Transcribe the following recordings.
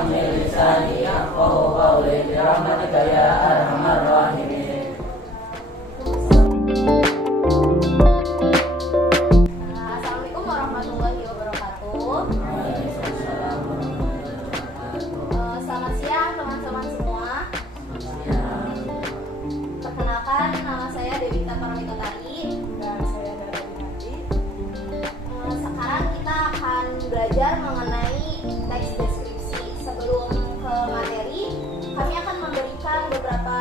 من لساني يفقهوا قولي برحمتك يا أرحم الراحمين. Assalamualaikum warahmatullahi wabarakatuh. Selamat siang teman-teman semua. Perkenalkan, nama saya Devita Paramita-Tari. Dan saya Dara Dinati. Sekarang kita akan belajar mengenai teks deskripsi. Sebelum ke materi, kami akan memberikan beberapa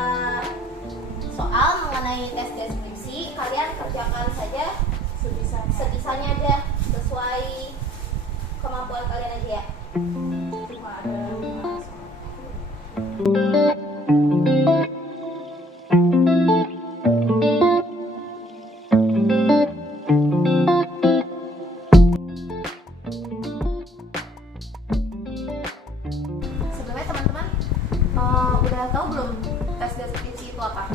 soal mengenai teks deskripsi. Kalian kerjakan saja sebisanya aja, sesuai kemampuan kalian aja ya. Cuma ada 5 soal. Sebelumnya teman-teman udah tahu belum tes deskripsi itu apa?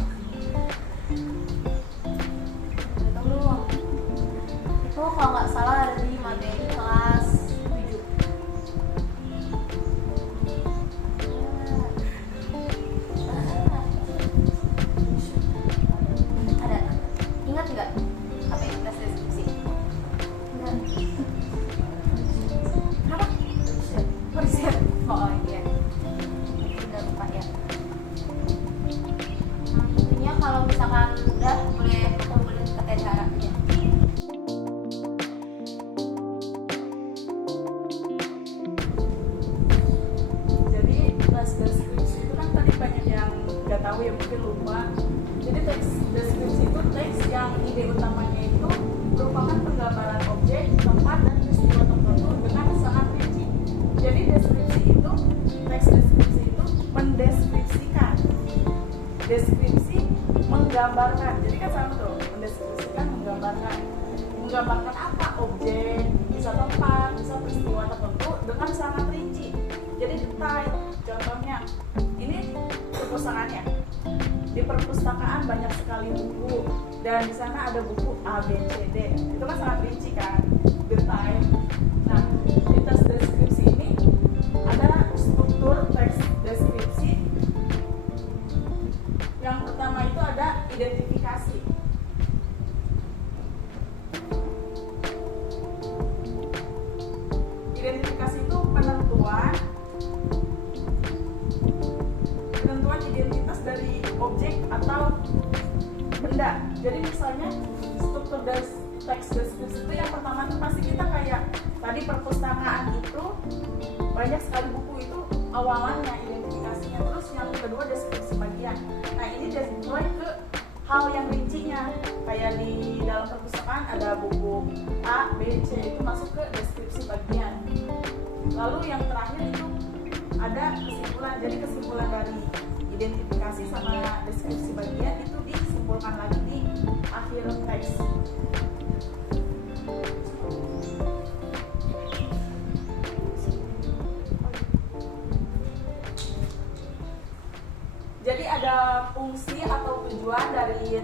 Udah tahu belum? Itu kalau nggak salah ada di materi kelas 7. Ada? Ingat nggak apa itu tes deskripsi? Enggak. Kenapa? Riset. Oh iya. Udah lupa ya. Intinya kalau misalkan udah boleh kumpulin ke Tedara aja. Jadi teks deskripsi itu kan tadi banyak yang nggak tahu ya, mungkin lupa. Jadi teks deskripsi itu teks yang ide utamanya itu merupakan penggambaran objek, tempat, dan peristiwa tertentu dengan sangat rinci. Jadi deskripsi itu, teks deskripsi itu mendeskripsikan. Deskripsi menggambarkan. Jadi kan sama tuh, mendeskripsikan, menggambarkan. Menggambarkan apa? Objek, bisa tempat, bisa peristiwa tertentu dengan sangat rinci. Jadi detail. Contohnya, ini perpustakaannya. Di perpustakaan banyak sekali buku dan di sana ada buku A, B, C, D. Itu kan sangat rinci kan, detail. Nah, di teks deskripsi ini ada struktur teks deskripsi. Yang pertama itu ada identifikasi. Identifikasi itu penentuan identitas dari objek atau benda. Jadi misalnya struktur teks deskripsi itu yang pertama itu pasti kita kayak tadi perpustakaan itu banyak sekali buku itu awalannya identifikasinya, terus yang kedua deskripsi bagian. Nah ini mulai ke hal yang rincinya, kayak di dalam perpustakaan ada buku A, B, C, itu masuk ke deskripsi bagian. Lalu yang terakhir itu ada kesimpulan. Jadi kesimpulan dari identifikasi sama deskripsi bagian itu disimpulkan lagi di akhir teks. Jadi ada fungsi atau tujuan dari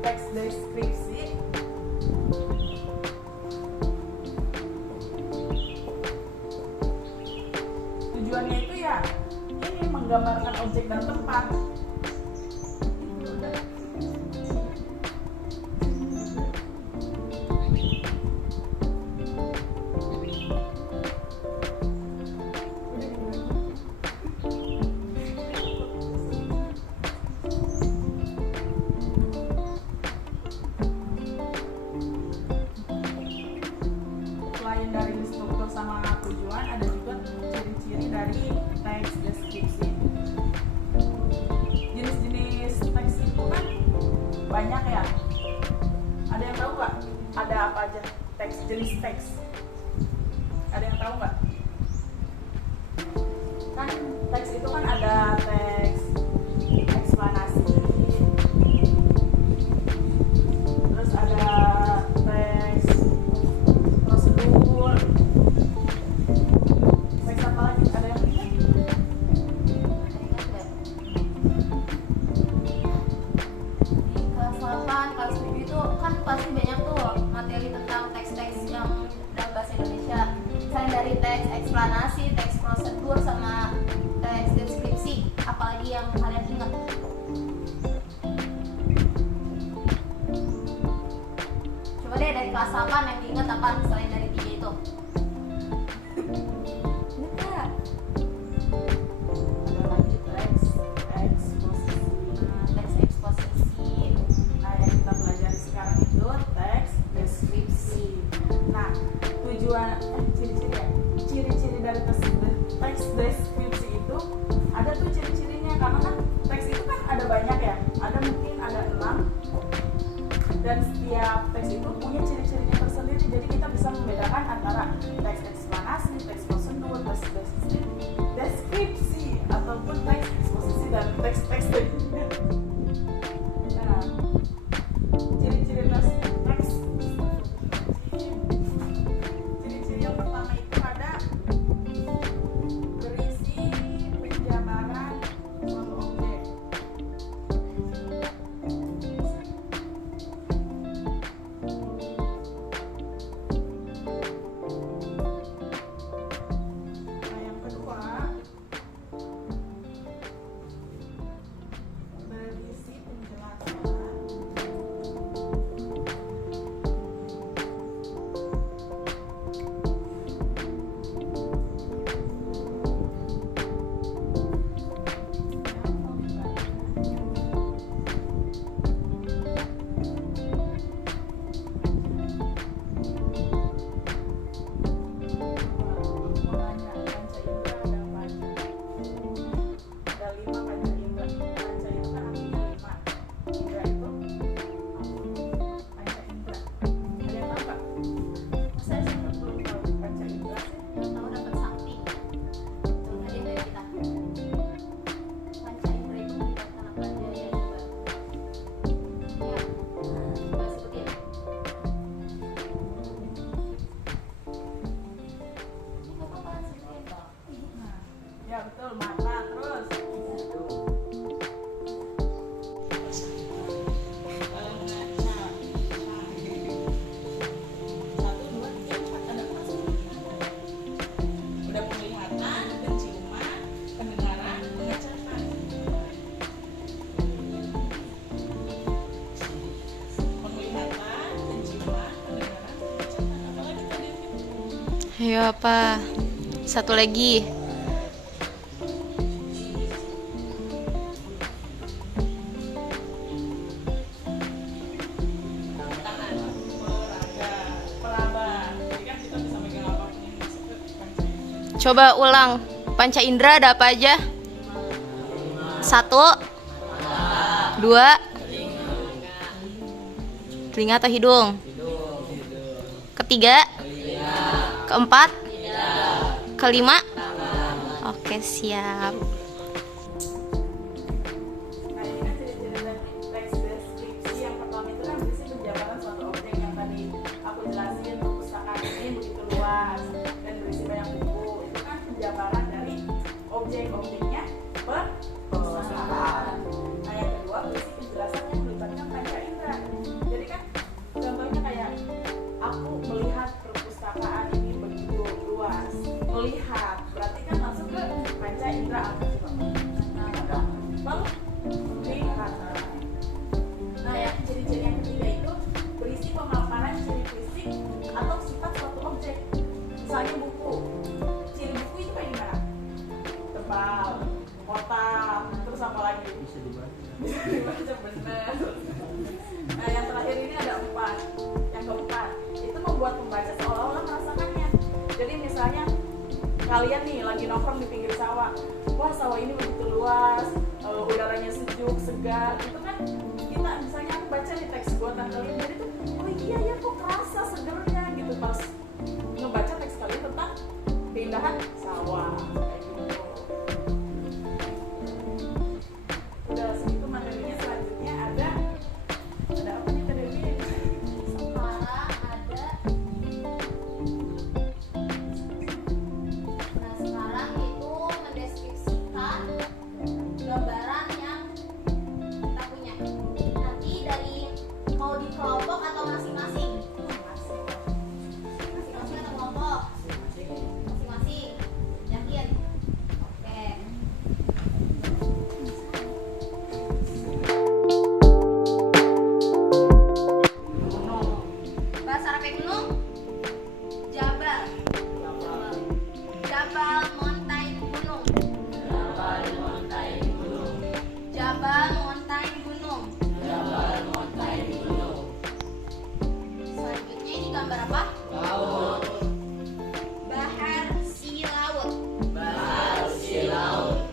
teks deskripsi. Tujuannya itu ya ini menggambarkan objek dan tempat. Selain dari struktur sama tujuan, ada juga ciri-ciri dari teks deskripsi. Jenis-jenis teks itu kan banyak ya. Ada yang tahu nggak? Ada apa aja jenis teks? Ada yang tahu nggak? Kan teks itu kan ada teks eksplanasi, terus ada teks prosedur, teks apa lagi? Ada yang ingat? Ingat nggak? Di kelas 8, kelas 7 itu kan pasti banyak tuh materi tentang teks-teks yang dalam bahasa Indonesia. Misalnya dari teks eksplanasi, teks prosedur, sama itu ada tuh ciri-cirinya, karena kan teks itu kan ada banyak ya, ada mungkin ada 6, dan setiap teks itu punya ciri-cirinya tersendiri. Jadi kita bisa membedakan antara teks eksplanasi, teks prosedur, teks deskripsi, ataupun teks eksposisi dan teks lainnya. Nah, ciri-ciri teks, ciri-ciri yang pertama itu ada berisi penjabaran suatu objek. Nah, yang kedua berisi penjelasan Yang tahu dapat something. Itu hadiah dari kita. Panca indera itu melibatkan apa aja ya coba. Ya, coba sebutin. Ini nggak apa-apa sebutin. ya betul, mata. Terus Udah penglihatan, penciuman, pendengaran, pengecapan. Penglihatan, penciuman, pendengaran, pengecapan. Apalagi tadi? Ayo apa? Satu lagi. Tangan, peraba. Jadi kan kita bisa megang apapun yang masuk ke panca indera. Coba ulang. Panca indera ada apa aja? 1, 2, telinga atau hidung? Ketiga? Keempat? Kelima? Oke, siap. nah, ini kan ciri-ciri dari teks deskripsi. Yang pertama itu kan berisi penjabaran suatu objek yang tadi aku jelasin. Perpustakaan ini begitu luas dan berisi banyak buku. Itu kan penjabaran dari objek-objeknya perpustakaan. Nah, yang kedua berisi penjelasan yang melibatkan panca indera. Jadi kan contohnya kayak aku melihat perpustakaan ini begitu luas. Melihat berarti kan langsung ke panca indera apa coba? Penglihatan. Nah, yang ciri-ciri yang ketiga itu berisi pemaparan ciri fisik atau sifat suatu objek. Misalnya buku. Ciri buku itu kayak gimana? Tebal, kotak, terus apa lagi? Bisa dibaca bener. Nah, yang terakhir ini ada 4. Yang keempat itu membuat pembaca seolah-olah merasakannya. Jadi misalnya kalian nih lagi nongkrong di pinggir sawah, wah sawah ini begitu luas, udaranya sejuk, segar. Itu kan kita misalnya aku baca di teks buatan kalian, jadi tuh oh iya ya kok kerasa segernya gitu pas ngebaca teks kalian tentang keindahan sawah kayak gitu. Udah segitu materinya. Selanjutnya ada apa nih tadi? Sekarang ada. Nah, sekarang itu mendeskripsikan gambaran yang kita punya. Nanti dari mau di kelompok atau masing-masing? Masing-masing atau kelompok? Masing-masing. Yakin? Oke. Bahasa Arabnya gunung? Jabal. Jabal mountain gunung. Jabal mountain gunung. Selanjutnya ini gambar apa? Laut. Bahar si laut. Bahar si laut.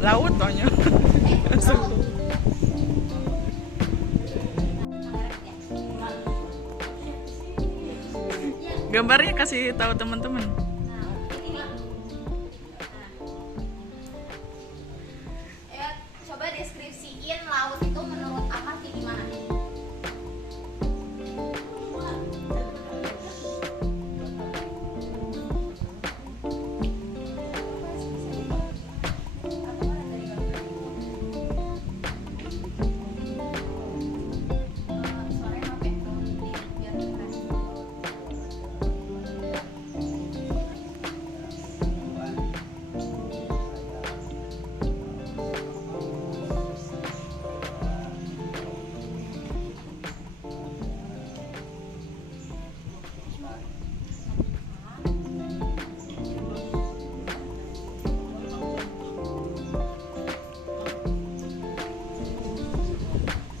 Laut taunya. Laut. Gambarnya kasih tahu teman-teman. Coba deskripsiin laut itu menurut Ahmad kayak gimana? Suaranya apa ya? Biar keren.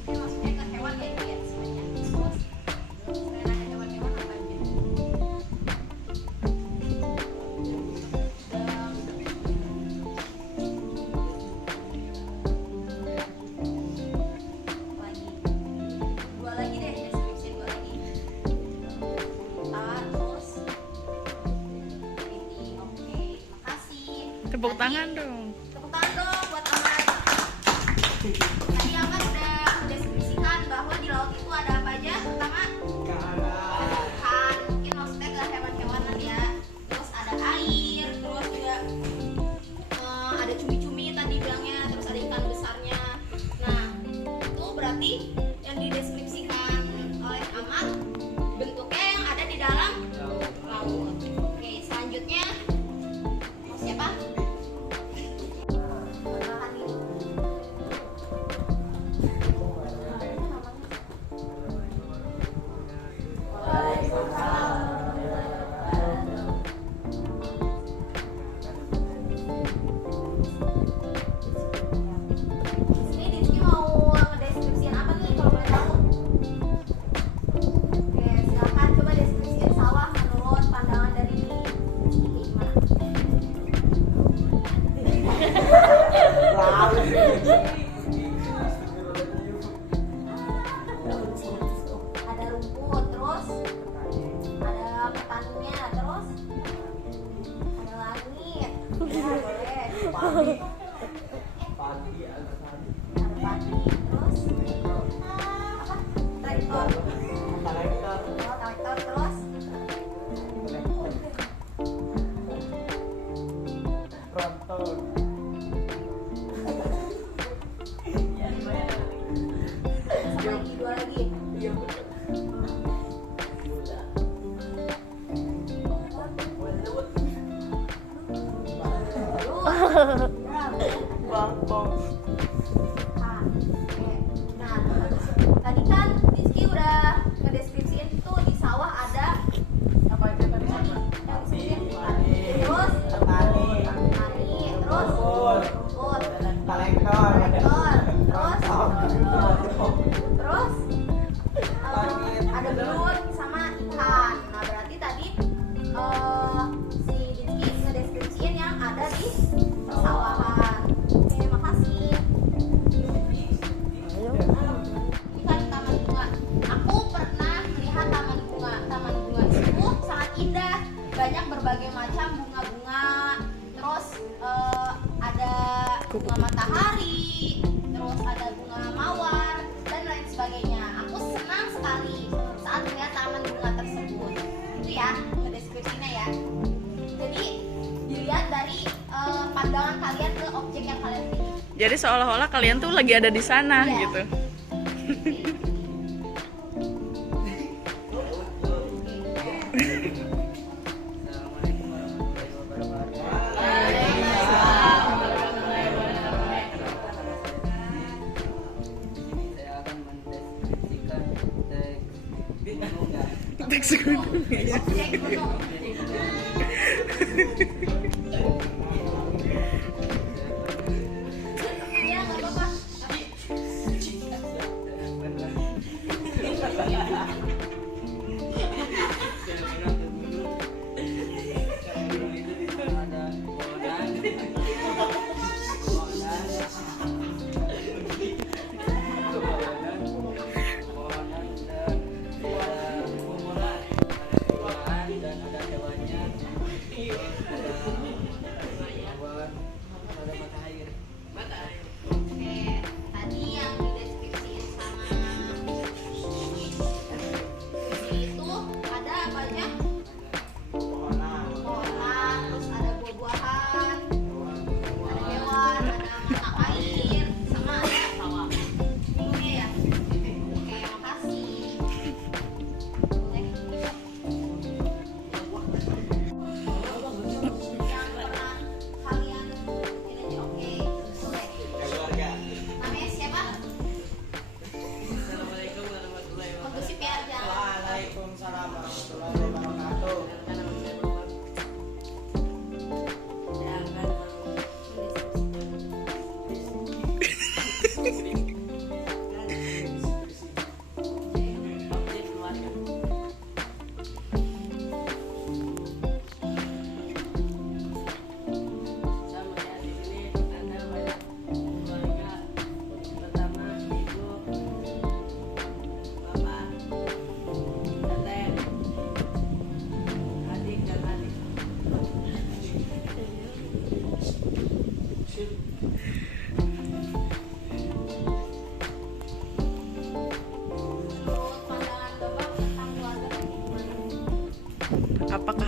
Ini maksudnya ke hewan ya dia semuanya. Terus selain ada hewan-hewan apa aja? Lagi. Dua lagi deh, deskripsi dua lagi. Terus ini oke, makasih. Tepuk Tadi- tangan dong. Tepuk tangan dong buat Ahmad. Tadi Ahmad udah mendeskripsikan bahwa di laut itu ada apa aja. Pertama, ikan, mungkin maksudnya ke hewan-hewanan ya. Terus ada air, terus juga ada cumi-cumi tadi bilangnya, terus ada ikan besarnya. Nah, itu berarti yang dideskripsikan oleh Ahmad bentuknya yang ada di dalam laut. Oke, selanjutnya mau siapa? Perlahan nih. Ini Rizky mau ngedeskripsiin apa nih kalau boleh tahu? Oke, silakan coba deskripsiin sawah menurut pandangan dari Rizky kayak gimana? Ada rumput, terus ada petaninya, terus ada langit. Ya, boleh. Ada padi, terus apa? Traktor. Oh, traktor terus. Sama lagi dua lagi. Bangkok. Nah, oke. Nah, tadi kan Rizky udah ngedeskripsiin tuh di sawah ada Apa aja tadi sama? yang disebutnya terus petani, terus rumput, traktor, terus ada belut sama ikan. Nah, berarti tadi si Rizky ngedeskripsiin yang ada di persawahan. Oke, makasih. Ini kan taman bunga. Aku pernah melihat taman bunga. Taman bunga itu sangat indah. Banyak berbagai macam bunga-bunga. Terus ada bunga matahari, terus ada bunga mawar dan lain sebagainya. Aku senang sekali saat melihat taman bunga tersebut. Itu ya ngedeskripsinya ya. Jadi dilihat dari pandangan kalian ke objek yang kalian pilih. Jadi seolah-olah kalian tuh lagi ada di sana Iya. gitu. Teks gunung. Objek gunung. Iya, nggak apa-apa.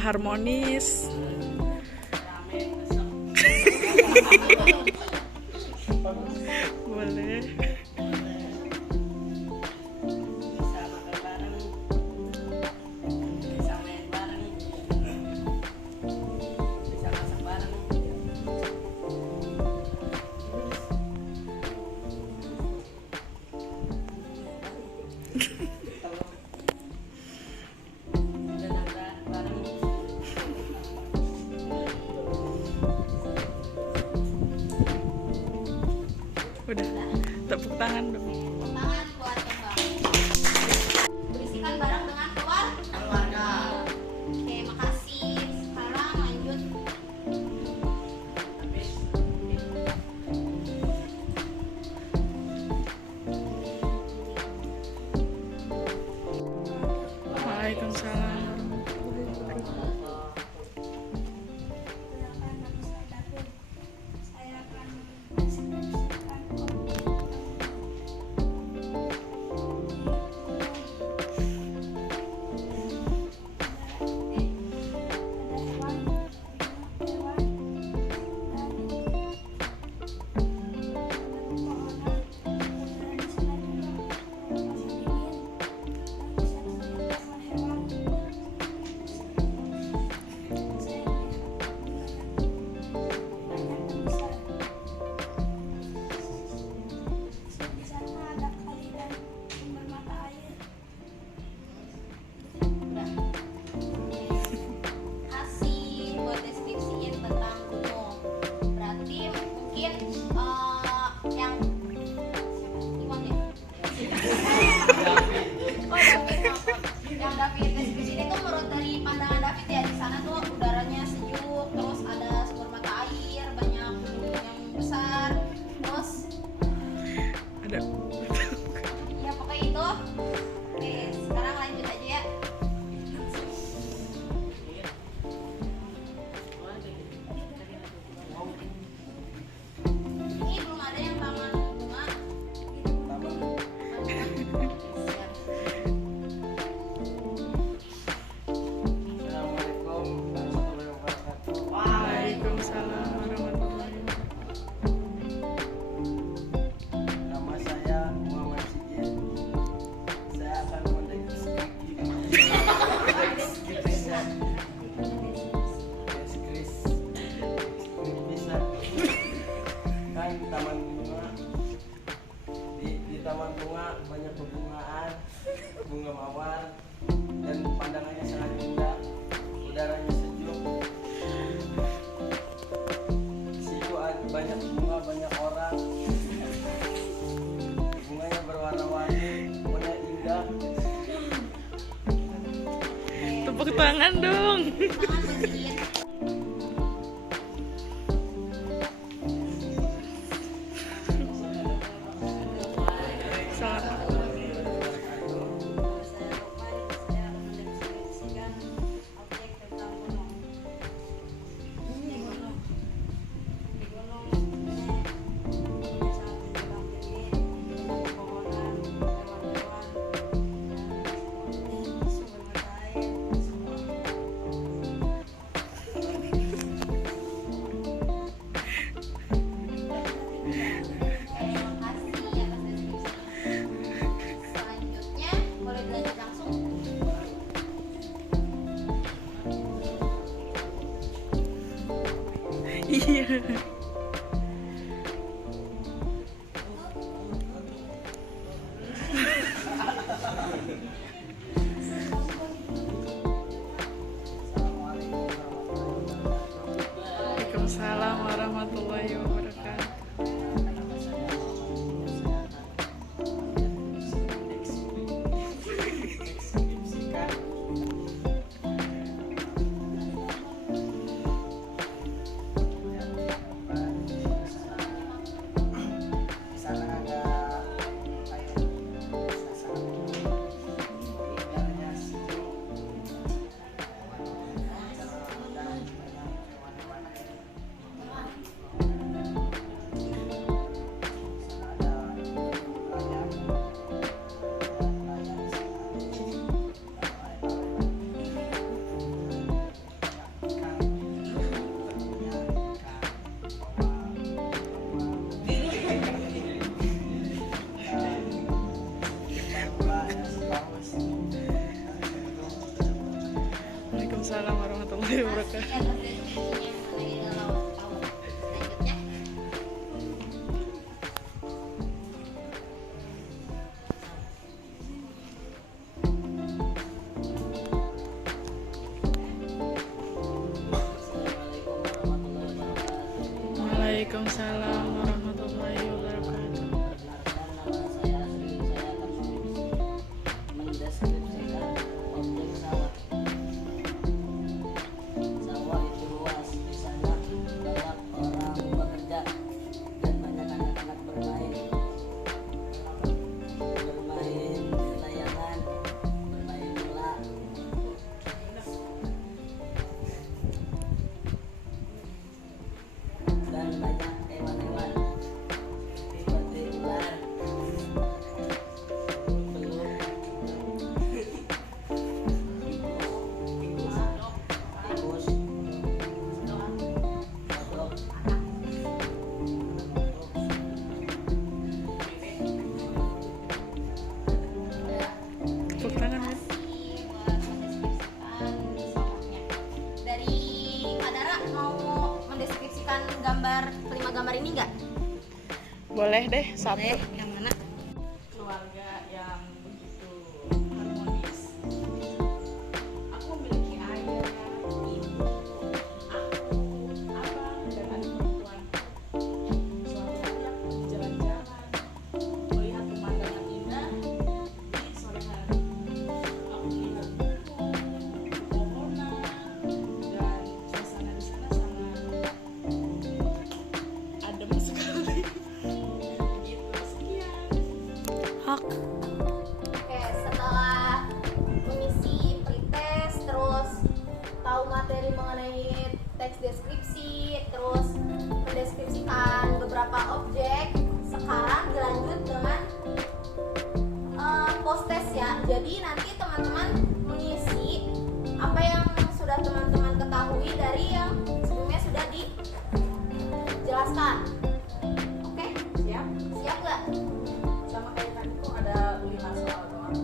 harmonis. Boleh. Bisa makan bareng, bisa main bareng, bisa masak bareng. Dan nongkrong bareng. Udah. Tepuk tangan dong. Tangan buat kembang. Berisikan barang dengan keluarga. Oke, makasih. Sekarang lanjut. Waalaikumsalam. Saya akan menskripsikan di sana ada kali dan sumber mata air. Kasih buat deskripsiin tentang gunung. Berarti mungkin yang Iwan ya? Oh David, maaf. Yang David deskripsiin itu menurut dari pandangan David ya, di sana tuh udaranya sejuk, terus ada sumber mata air, banyak gunung yang besar, terus Ada. ya pokoknya itu. Oke, sekarang lanjut aja ya. Ini belum ada yang taman bunga. Siap. Assalamualaikum warahmatullahi wabarakatuh. Waalaikumsalam warahmatullahi wabarakatuh. Nama saya Muhammad Sigit. Saya akan kan taman bunga. Di taman bunga banyak pembungaan, bunga mawar, dan pandangannya sangat indah, udaranya sejuk. Di situ ada banyak bunga, banyak orang. Bunganya berwarna-warni, warna indah. Tepuk tangan dong. Tangan buat Sigit. Salam. Saya akan mendeskripsikan objek tentang gunung. Di gunung ini gunungnya sangat menjulang tinggi, banyak pepohonan, hewan-hewan, dan sumber mata air semua. Terima kasih atas deskripsinya. Selanjutnya boleh dilanjut langsung. Iya. Waalaikumsalam warahmatullahi wabarakatuh. Deskripsikan di sana ada air, udaranya sejuk, dan banyak hewan-hewan air. Waalaikumsalam warahmatullahi wabarakatuh. Perkenalkan, nama saya Asri. Saya akan mendeskripsikan objek sawah. Sawah itu luas, di sana banyak orang bekerja dan banyak anak-anak bermain di layangan, bermain bola. Dan banyak hewan-hewan seperti ular, belut, tikus, kodok. Tepuk tangan ya. Makasih buat mendeskripsikan sawahnya. Dari Kak Dara mau mendeskripsikan gambar 5 gambar ini nggak? Boleh deh, satu. Boleh, yang mana? Keluarga yang begitu harmonis. Aku memiliki ayah, ibu, aku, abang, dan adik perempuan. Suatu hari aku jalan-jalan, melihat pemandangan indah di sore hari. Aku melihat pepohonan, dan suasana di sana sangat adem sekali. Begitu, sekian. Oke, setelah mengisi pretest, terus tahu materi mengenai teks deskripsi, terus mendeskripsikan beberapa objek, sekarang dilanjut dengan post-test ya. Jadi nanti teman-teman mengisi apa yang sudah teman-teman ketahui dari yang sebelumnya sudah dijelaskan. Oke, Siap? siap nggak? Sama kayak tadi tuh ada 5 soal doang.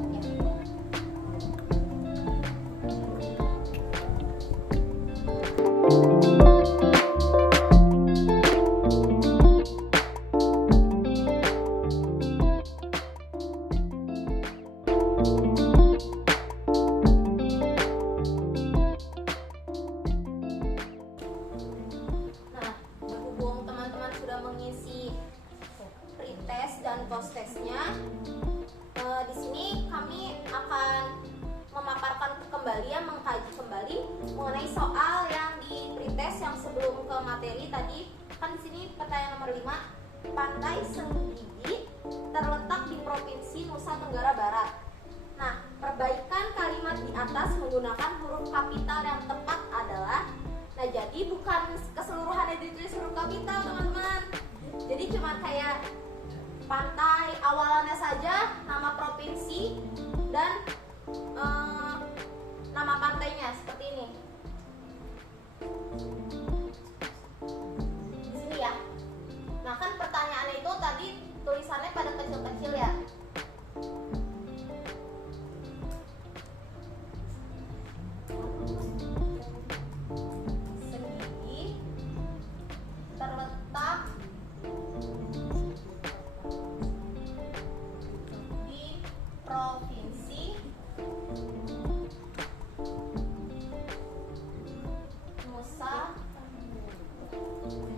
Nah, berhubung teman-teman sudah mengisi pretest dan post-testnya, di sini kami akan memaparkan kembali ya, mengkaji kembali mengenai soal yang di pretest yang sebelum ke materi tadi. Kan di sini pertanyaan nomor 5, Pantai Senggigi terletak di Provinsi Nusa Tenggara Barat. Nah, perbaikan kalimat di atas menggunakan huruf kapital yang tepat adalah, nah jadi bukan keseluruhannya ditulis huruf kapital teman-teman. Jadi cuma kayak pantai, awalannya saja nama provinsi dan nama pantainya seperti ini. Di sini ya. Nah kan pertanyaannya itu tadi tulisannya pada kecil-kecil ya. Senggigi terletak di Provinsi Nusa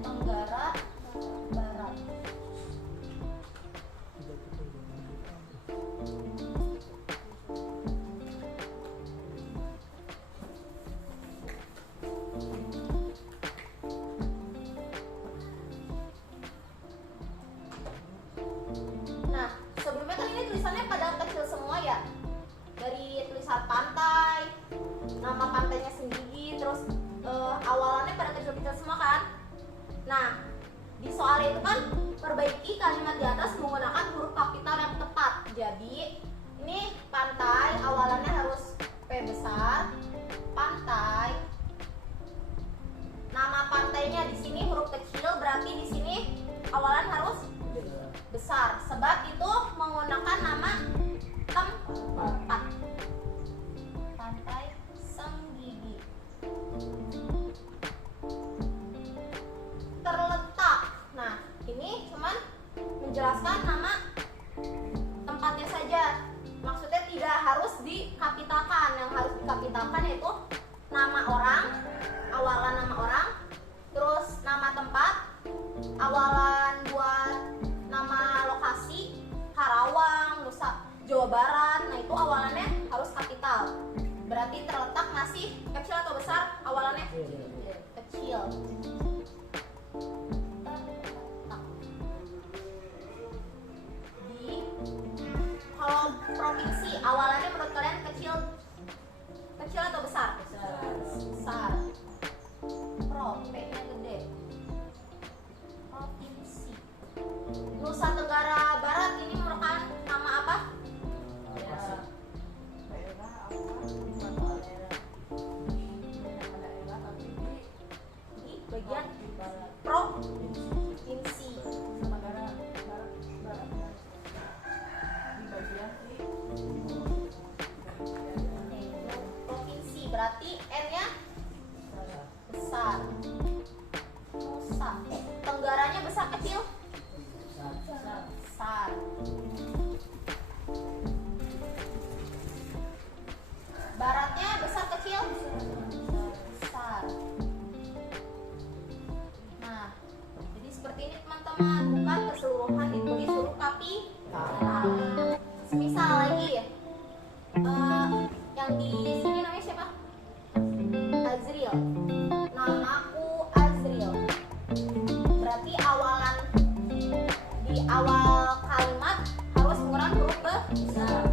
Tenggara Barat. Nah, sebelumnya kan ini tulisannya pada kecil semua ya. Dari tulisan pantai, nama pantainya Senggigi, terus awalannya pada kecil-kecil semua kan. Nah, di soal itu kan perbaiki kalimat di atas menggunakan huruf kapital yang tepat. Jadi, ini pantai awalannya harus P besar, pantai. Nama pantainya di sini huruf kecil, berarti di sini awalan harus besar. Sebab itu menggunakan nama tempat. Pantai Senggigi. Terletak. Nah, ini cuman menjelaskan nama tempatnya saja. Maksudnya tidak harus dikapitalkan. Yang harus dikapitalkan yaitu nama orang, awalan nama orang, terus nama tempat, awalan buat nama lokasi Karawang, Nusa Jawa Barat. Nah, itu awalannya harus kapital. Berarti terletak masih kecil atau besar awalannya? Kecil. Di kalau provinsi awalannya menurut kalian kecil atau besar? Besar. Pro, P-nya gede. Provinsi. Nusa Tenggara Barat ini merupakan nama apa? daerah apa bukan daerah tapi Di bagian di barat provinsi. Tenggara barat di bagian Provinsi berarti N-nya besar. Nusa. Tenggaranya besar kecil? Besar. Baratnya besar kecil? Besar. Nah, jadi seperti ini teman-teman, bukan keseluruhan ditulis huruf kapital. Semisal lagi ya, yang di sini namanya siapa? Azril. Namaku Azril. Berarti awalan di awal kalimat harus menggunakan huruf besar.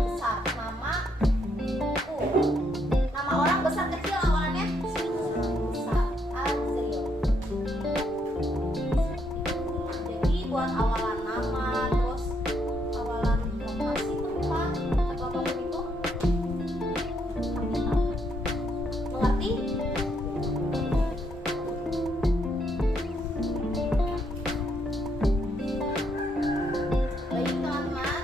Nama orang besar kecil awalannya besar. Azril. Jadi buat awalan nama terus awalan lokasi tempat atau apapun itu kapital. Mengerti? Baik teman-teman,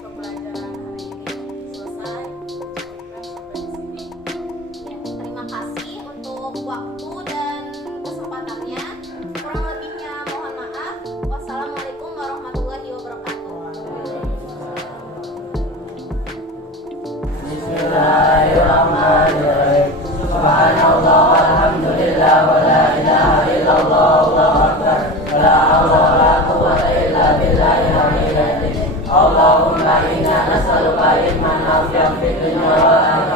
pembelajaran hari ini selesai. Kita sampai di sini. ya, terima kasih untuk waktu dan kesempatannya. Kurang lebihnya mohon maaf. Wassalamualaikum warahmatullahi wabarakatuh. Bismillahirrahmanirrahim. Subhanallah walhamdulillah wa la ilaha illallah wallahu akbar. Wa la haula wa la quwwata illa billahil aliyyil azim. Allahumma inna nas'aluka ilman nafi'an fid dunya wal akhirah